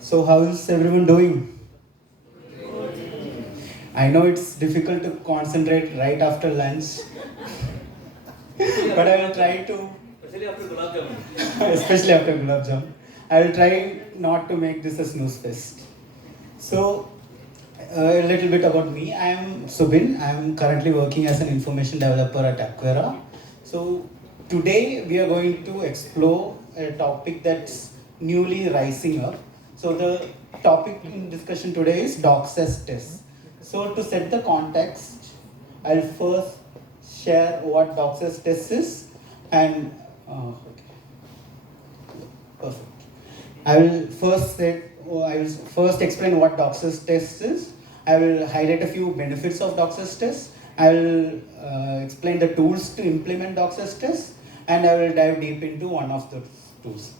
So, how is everyone doing? I know it's difficult to concentrate right after lunch, but I will try to, Especially after Gulab Jamun. especially after Gulab Jam, I will try not to make this a snooze fest. So, a little bit about me. I am Subin. I am currently working as an information developer at Acquera. So, today we are going to explore a topic that's newly rising up. So, the topic in discussion today is DocSes test. So, to set the context, I'll first share what DocSes test is and okay. Perfect. I will first explain what DocSys test is. I will highlight a few benefits of DocSys test. I will explain the tools to implement DocSys test, and I will dive deep into one of the tools.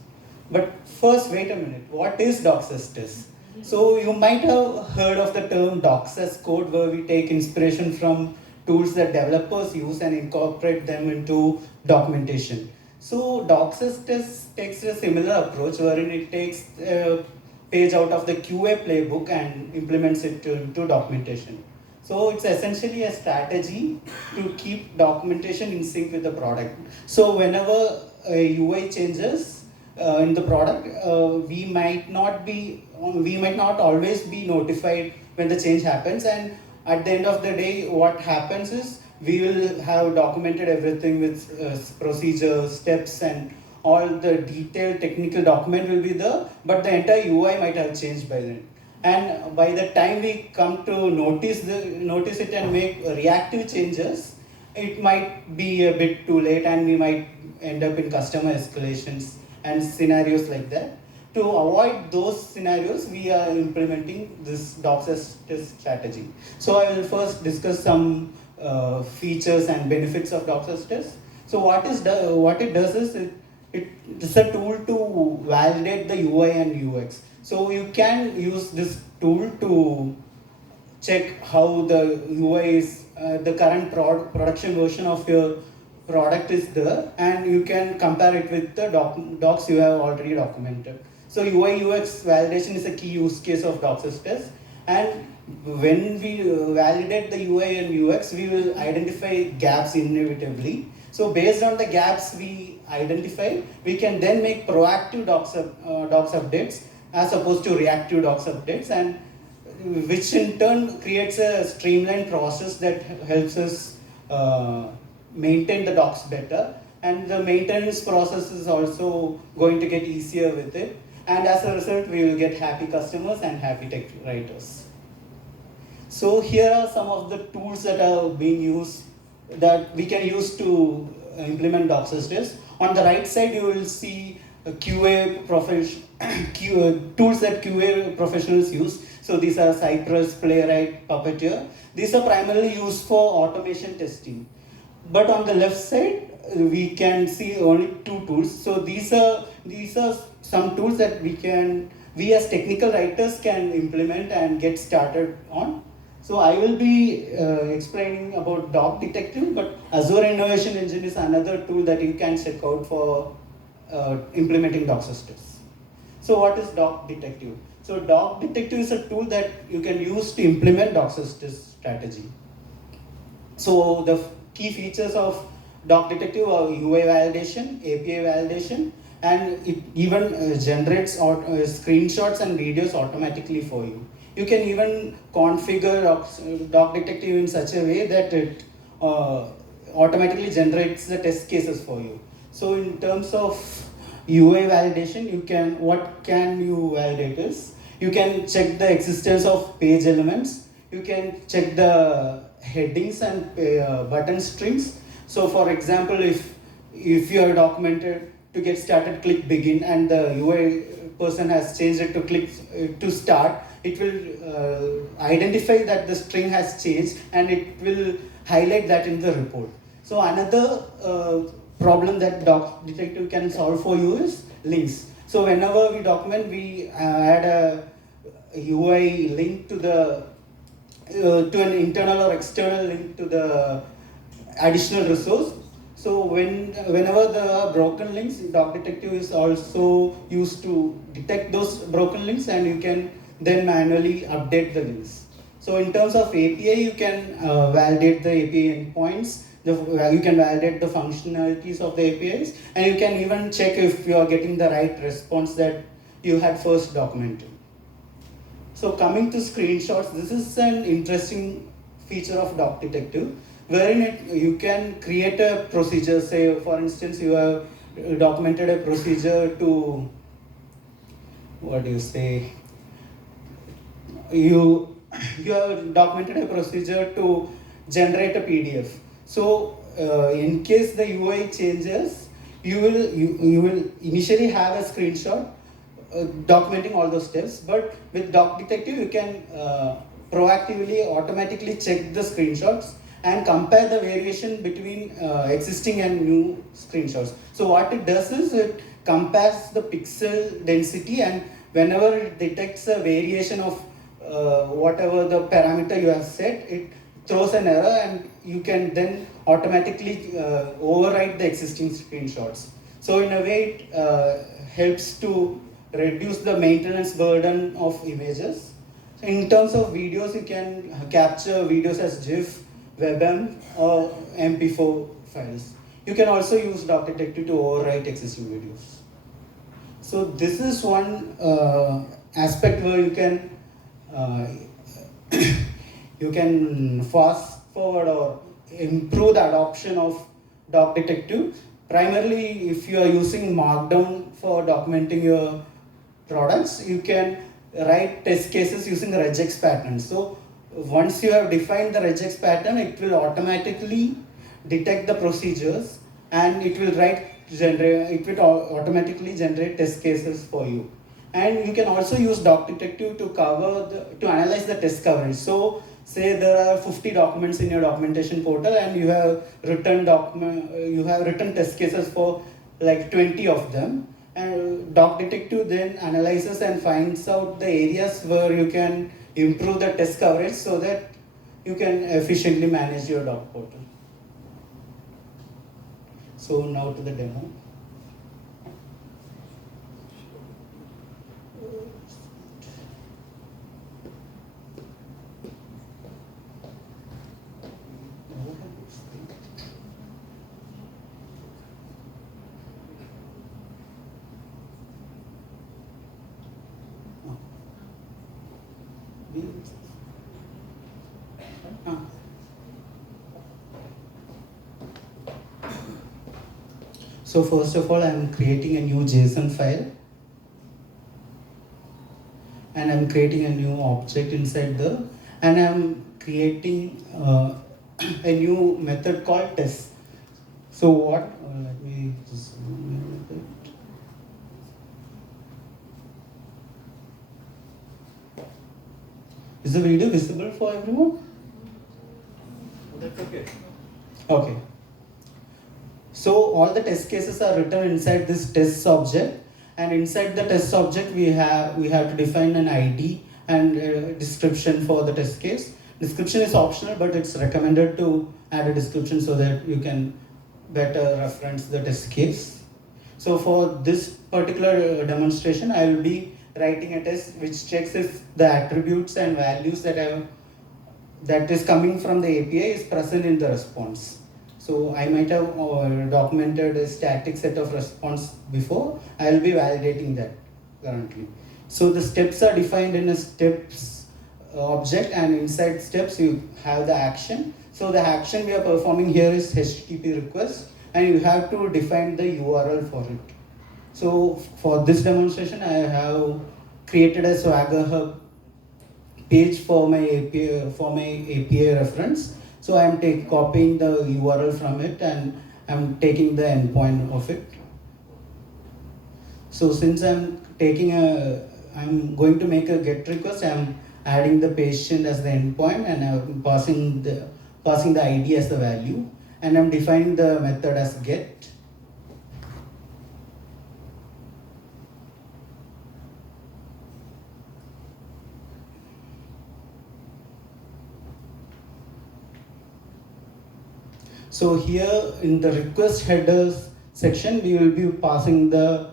But first, wait a minute. What is DocSys test? So you might have heard of the term DocSys code, where we take inspiration from tools that developers use and incorporate them into documentation. So DocSys test takes a similar approach, wherein it takes a page out of the QA playbook and implements it into documentation. So it's essentially a strategy to keep documentation in sync with the product. So whenever a UI changes in the product, we might not always be notified when the change happens, and at the end of the day, what happens is we will have documented everything with procedures, steps, and all the detailed technical document will be there, but the entire UI might have changed by then. And by the time we come to notice it and make reactive changes, it might be a bit too late, and we might end up in customer escalations and scenarios like that. To avoid those scenarios, we are implementing this DocSys test strategy. So I will first discuss some features and benefits of DocSys test. So what it does is it's a tool to validate the UI and UX. So you can use this tool to check how the UI is, the current production version of your product is there, and you can compare it with the docs you have already documented. So UI UX validation is a key use case of DocSys test, and when we validate the UI and UX, we will identify gaps inevitably. So based on the gaps we identify, we can then make proactive docs updates as opposed to reactive docs updates, and which in turn creates a streamlined process that helps us maintain the docs better, and the maintenance process is also going to get easier with it, and as a result we will get happy customers and happy tech writers. So here are some of the tools that are being used, that we can use to implement DocSys test. On the right side you will see tools that QA professionals use. So these are Cypress, Playwright, Puppeteer. These are primarily used for automation testing. But on the left side, we can see only two tools. So these are some tools that we as technical writers can implement and get started on. So I will be explaining about Doc Detective, but Azure Innovation Engine is another tool that you can check out for implementing DocSys tests. So what is Doc Detective? So Doc Detective is a tool that you can use to implement DocSys test strategy. So the key features of Doc Detective are UI validation, API validation, and it even generates screenshots and videos automatically for you. You can even configure Doc Detective in such a way that it automatically generates the test cases for you. So in terms of UI validation, what can you validate is, you can check the existence of page elements, you can check the headings and button strings. So for example, if you are documented to get started, click begin, and the UI person has changed it to click to start, it will identify that the string has changed, and it will highlight that in the report. So another problem that Doc Detective can solve for you is links. So whenever we document, we add a UI link to the to an internal or external link to the additional resource. So whenever there are broken links, Doc Detective is also used to detect those broken links, and you can then manually update the links. So in terms of API, you can validate the API endpoints, you can validate the functionalities of the APIs, and you can even check if you are getting the right response that you had first documented. So coming to screenshots, this is an interesting feature of Doc Detective, wherein you can create a procedure. Say, for instance, you have documented a procedure to, what do you say, you have documented a procedure to generate a PDF. So in case the UI changes, you will initially have a screenshot documenting all those steps, but with Doc Detective you can proactively automatically check the screenshots and compare the variation between existing and new screenshots. So what it does is it compares the pixel density, and whenever it detects a variation of whatever the parameter you have set, it throws an error, and you can then automatically overwrite the existing screenshots. So in a way, it helps to reduce the maintenance burden of images. So in terms of videos, you can capture videos as GIF, WebM, or MP4 files. You can also use Doc Detective to overwrite existing videos. So this is one aspect where you can you can fast forward or improve the adoption of Doc Detective. Primarily, if you are using Markdown for documenting your products, you can write test cases using the regex pattern. So once you have defined the regex pattern, it will automatically detect the procedures, and it will automatically generate test cases for you. And you can also use Doc Detective to analyze the test coverage. So say there are 50 documents in your documentation portal, and you have written test cases for like 20 of them, and Doc Detective then analyzes and finds out the areas where you can improve the test coverage so that you can efficiently manage your doc portal. So now to the demo. So first of all, I'm creating a new JSON file, and I'm creating a new object inside there, and I'm creating a new method called test. So what? Let me just zoom in a bit. Is the video visible for everyone? That's okay. Okay. So all the test cases are written inside this test object, and inside the test object we have to define an ID and a description for the test case. Description is optional, but it's recommended to add a description so that you can better reference the test case. So for this particular demonstration, I will be writing a test which checks if the attributes and values that is coming from the API is present in the response. So I might have documented a static set of response before. I will be validating that currently. So the steps are defined in a steps object, and inside steps you have the action. So the action we are performing here is HTTP request, and you have to define the URL for it. So for this demonstration, I have created a Swagger Hub page for my API reference. So I'm copying the URL from it, and I'm taking the endpoint of it. So since I'm going to make a GET request, I'm adding the patient as the endpoint, and I'm passing the ID as the value, and I'm defining the method as GET. So here in the request headers section, we will be passing the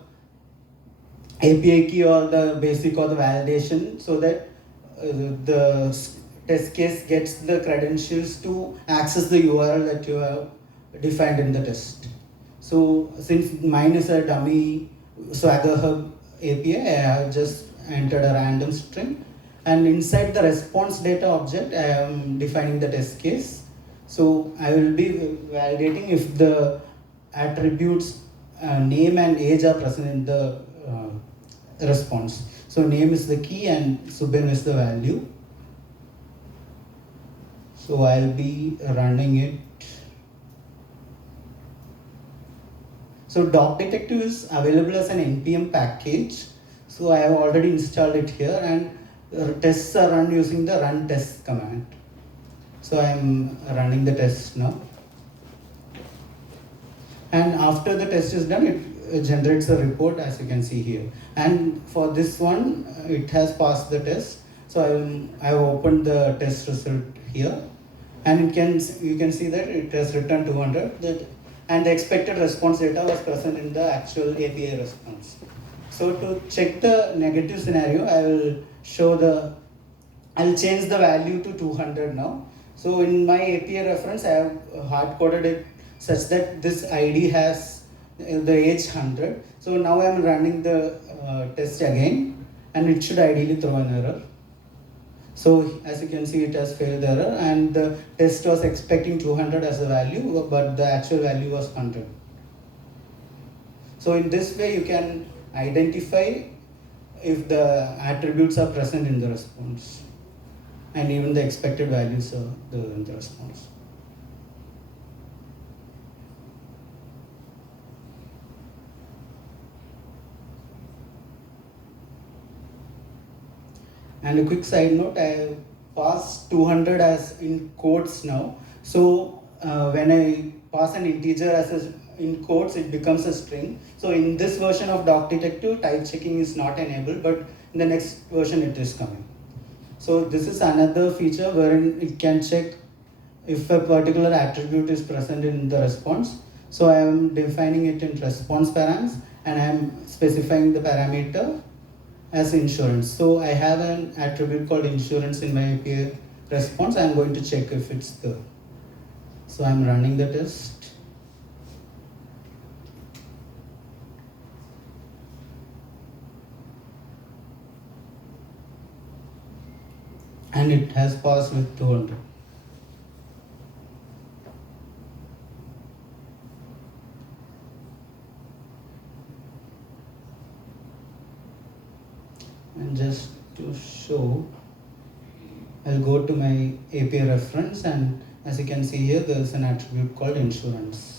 API key or the basic or the validation, so that the test case gets the credentials to access the URL that you have defined in the test. So since mine is a dummy Swagger Hub API, I have just entered a random string, and inside the response data object, I am defining the test case. So I will be validating if the attributes name and age are present in the response. So name is the key and Subin is the value. So I'll be running it. So Doc Detective is available as an NPM package. So I have already installed it here, and tests are run using the run test command. So I'm running the test now. And after the test is done, it generates a report, as you can see here. And for this one, it has passed the test. So I've opened the test result here, and you can see that it has returned 200. And the expected response data was present in the actual API response. So to check the negative scenario, I'll change the value to 200 now. So in my API reference, I have hard coded it such that this ID has the age 100. So now I'm running the test again, and it should ideally throw an error. So as you can see, it has failed the error, and the test was expecting 200 as a value, but the actual value was 100. So in this way, you can identify if the attributes are present in the response, and even the expected values are in the response. And a quick side note, I have passed 200 as in quotes now. So when I pass an integer in quotes, it becomes a string. So in this version of Doc Detective, type checking is not enabled, but in the next version it is coming. So this is another feature wherein it can check if a particular attribute is present in the response. So I am defining it in response params, and I am specifying the parameter as insurance. So I have an attribute called insurance in my API response. I'm going to check if it's there. So I'm running the test. And it has passed with 200. And just to show, I'll go to my API reference, and as you can see here, there is an attribute called insurance.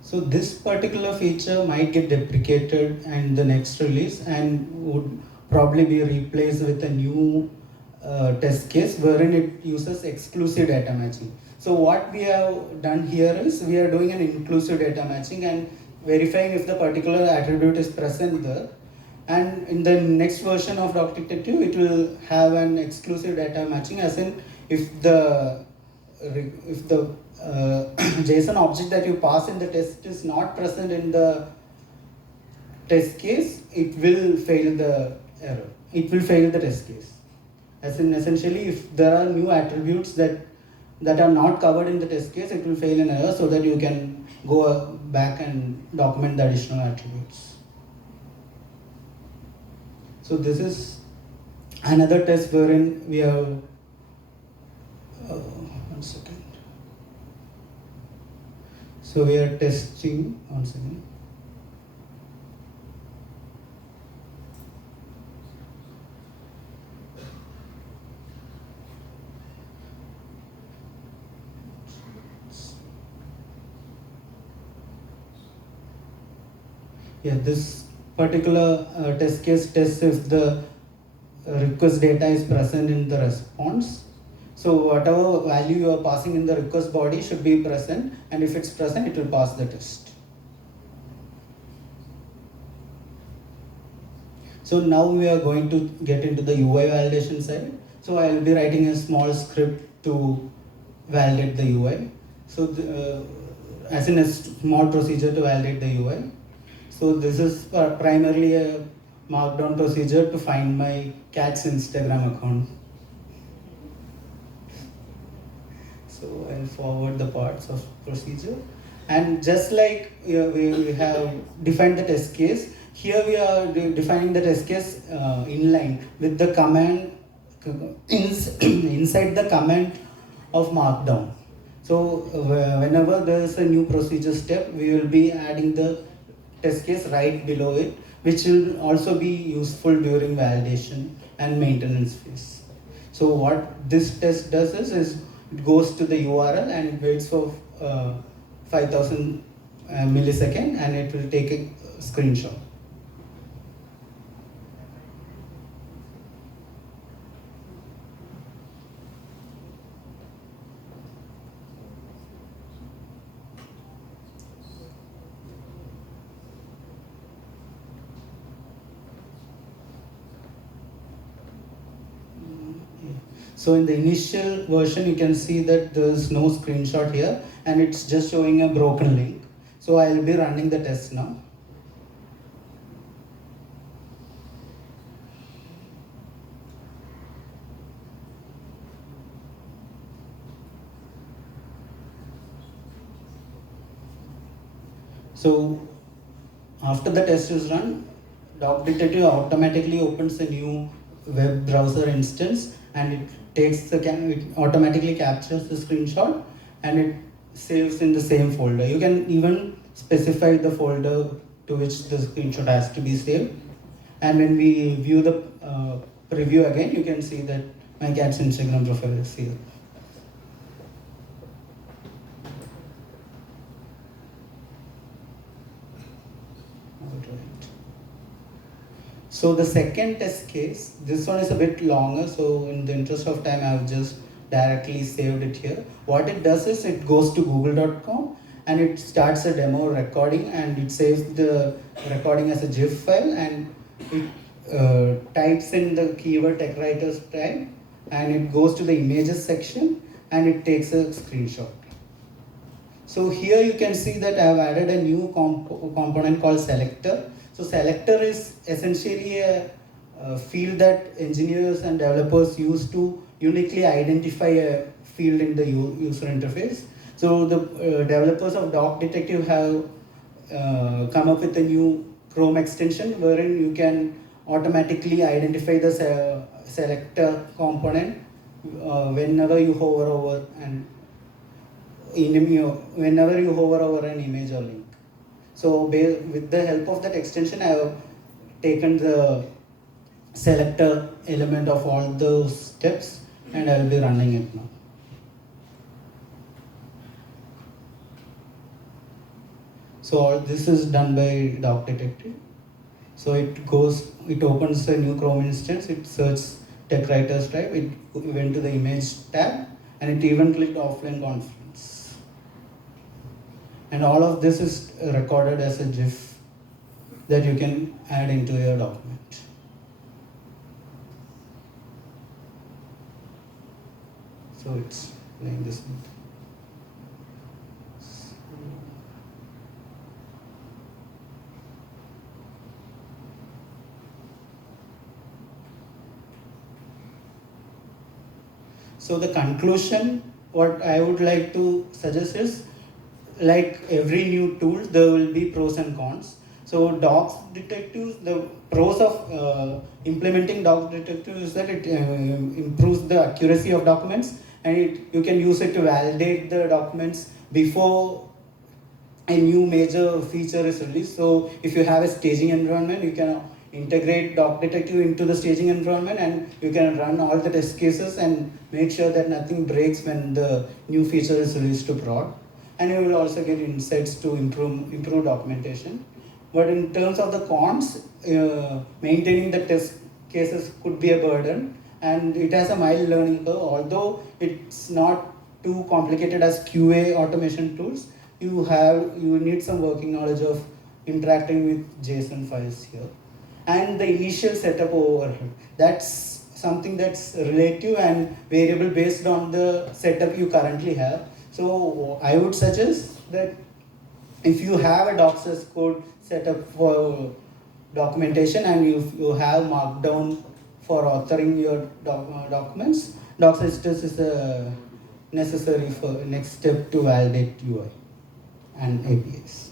So this particular feature might get deprecated in the next release and would probably be replaced with a new test case wherein it uses exclusive data matching. So what we have done here is we are doing an inclusive data matching and verifying if the particular attribute is present there. And in the next version of Doc Detective, it will have an exclusive data matching, as in if the JSON object that you pass in the test is not present in the test case, it will fail the error. It will fail the test case. As in, essentially, if there are new attributes that are not covered in the test case, it will fail an error, so that you can go back and document the additional attributes. So this is another test wherein we have, one second. So we are testing, one second. Yeah, this particular test case tests if the request data is present in the response. So whatever value you are passing in the request body should be present, and if it's present, it will pass the test. So now we are going to get into the UI validation side. So I will be writing a small script to validate the UI. So as in a small procedure to validate the UI. So this is primarily a markdown procedure to find my cat's Instagram account. So I'll forward the parts of procedure. And just like we have defined the test case, here we are defining the test case inline with the command inside the command of markdown. So whenever there is a new procedure step, we will be adding the test case right below it, which will also be useful during validation and maintenance phase. So what this test does is it goes to the URL and it waits for 5000 millisecond, and it will take a screenshot. So in the initial version, you can see that there is no screenshot here, and it's just showing a broken link. So I will be running the test now. So after the test is run, Doc Detective automatically opens a new web browser instance, and it automatically captures the screenshot, and it saves in the same folder. You can even specify the folder to which the screenshot has to be saved. And when we view the preview again, you can see that my cat's Instagram profile is here. So the second test case, this one is a bit longer, so in the interest of time, I've just directly saved it here. What it does is it goes to google.com and it starts a demo recording, and it saves the recording as a GIF file, and it types in the keyword TechWriter's type, and it goes to the images section and it takes a screenshot. So here you can see that I have added a new component called selector. So selector is essentially a field that engineers and developers use to uniquely identify a field in the user interface. So the developers of Doc Detective have come up with a new Chrome extension wherein you can automatically identify the selector component whenever you hover over an image or link. So with the help of that extension, I have taken the selector element of all those steps, and I will be running it now. So all this is done by Doc Detective. So it opens a new Chrome instance, it searches TechWriter's type, it went to the image tab, and it even clicked offline conference. And all of this is recorded as a GIF that you can add into your document. So it's playing this. So the conclusion, what I would like to suggest is, like every new tool, there will be pros and cons. So Doc Detective, the pros of implementing Doc Detective is that it improves the accuracy of documents, and you can use it to validate the documents before a new major feature is released. So if you have a staging environment, you can integrate Doc Detective into the staging environment, and you can run all the test cases and make sure that nothing breaks when the new feature is released to prod. And you will also get insights to improve documentation. But in terms of the cons, maintaining the test cases could be a burden, and it has a mild learning curve. Although it's not too complicated as QA automation tools, you need some working knowledge of interacting with JSON files here. And the initial setup overhead, that's something that's relative and variable based on the setup you currently have. So I would suggest that if you have a Docs code set up for documentation and you have Markdown for authoring your documents, Docs is a necessary for next step to validate UI and APIs.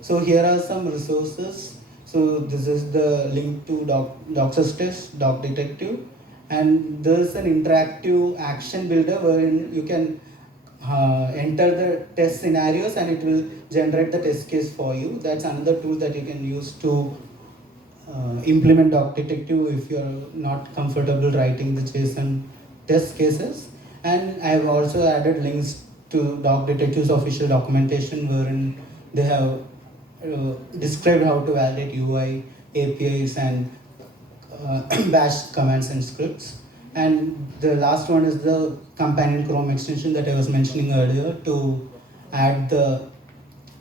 So here are some resources. So this is the link to Docs Doc Detective, and there's an interactive action builder wherein you can enter the test scenarios and it will generate the test case for you. That's another tool that you can use to implement Doc Detective if you're not comfortable writing the JSON test cases. And I have also added links to Doc Detective's official documentation wherein they have described how to validate UI, APIs, and bash commands and scripts. And the last one is the companion Chrome extension that I was mentioning earlier to add the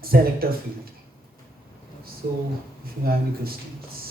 selector field. So if you have any questions.